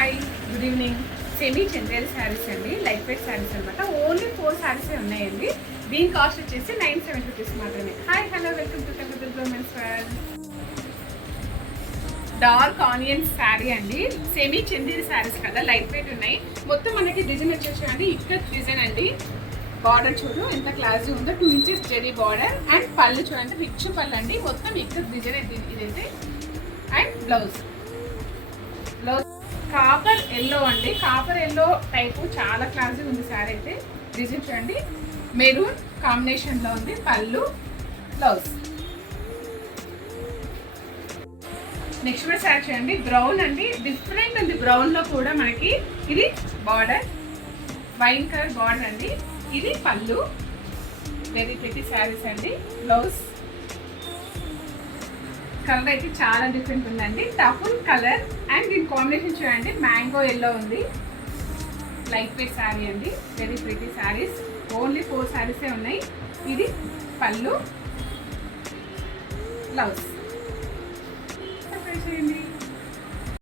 Hi good evening. Semi Chanderi saris అండి, light weight saris అనమాట. Only 4 శారీసే ఉన్నాయండి. దీని కాస్ట్ వచ్చేసి 970 రూపీస్ మాత్రమే. Hi hello welcome to Kavitha men's wear. Dark onion sari అండి, సెమీ చందేరి శారీస్ కదా, లైట్ వెయిట్ ఉన్నాయి. మొత్తం మనకి డిజైన్ వచ్చేసి అండి ఇక్కత్ డిజైన్ అండి. బార్డర్ చూడు ఎంత క్లాసీ ఉందో, 2 ఇంచెస్ జెరీ బార్డర్. అండ్ పళ్ళు చూడండి రిచ్ పళ్ళు అండి, మొత్తం ఇక్కత్ డిజైన్ అయితే ఇదైతే. అండ్ బ్లౌజ్ కాపర్ ఎల్లో అండి, కాపర్ ఎల్లో టైపు చాలా క్లాసీ ఉంది శారీ అయితే. డిజైన్ చూడండి మెరూన్ కాంబినేషన్లో ఉంది. పళ్ళు బ్లౌజ్. నెక్స్ట్ కూడా శారీ చూడండి బ్రౌన్ అండి, డిఫరెంట్ ఉంది. బ్రౌన్లో కూడా మనకి ఇది బార్డర్, వైన్ కలర్ బార్డర్ అండి. ఇది పళ్ళు. వెరీ ప్రిటీ శారీస్ అండి. బ్లౌజ్ కలర్ అయితే చాలా డిఫరెంట్ ఉందండి, టఫుల్ కలర్. అండ్ దీని కాంబినేషన్ చూడండి మ్యాంగో ఎల్లో ఉంది. లైట్ వెయిట్ శారీ అండి, వెరీ ప్రిటీ శారీస్. ఓన్లీ 4 శారీసే ఉన్నాయి. ఇది పళ్ళు బ్లౌజ్. చేయండి.